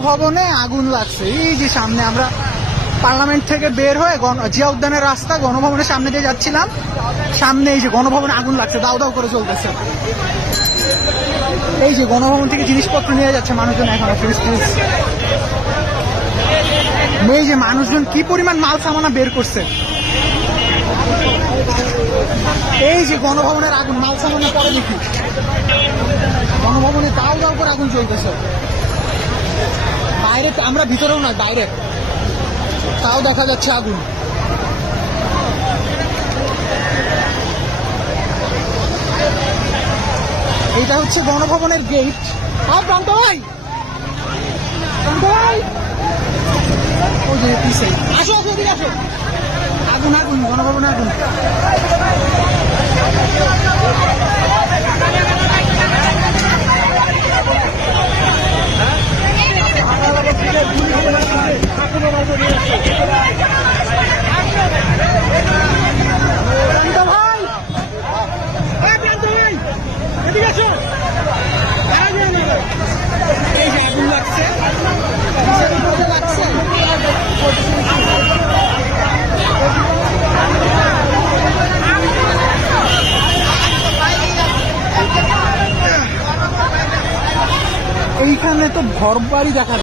গণভবনে আগুন লাগছে। এই যে সামনে আমরা পার্লামেন্ট থেকে বের হয়ে জিয়া উদ্যানের রাস্তা গণভবনের সামনে দিয়ে যাচ্ছিলাম, সামনে এই যে গণভবনে আগুন লাগছে, দাও দাও করে চলতেছে। এই যে গণভবন থেকে জিনিসপত্র নিয়ে যাচ্ছে মানুষজন এখন, ফ্রিজ ফ্রিজ। এই যে মানুষজন কি পরিমাণ মাল সামানা বের করছে। এই যে গণভবনের আগুন, মাল সামানা পরে দেখি গণভবনে দাও দাও করে আগুন চলতেছে। বাইরে, আমরা ভিতরেও নয় বাইরে, তাও দেখা যাচ্ছে আগুন। এইটা হচ্ছে গণভবনের গেট। আর প্রান্ত ভাই, প্রান্ত ভাই, ওই যে পিছে আসো, আসো এদিকে আসো। আগুন আগুন, গণভবনে আগুন। এইখানে তো ঘর বাড়ি দেখা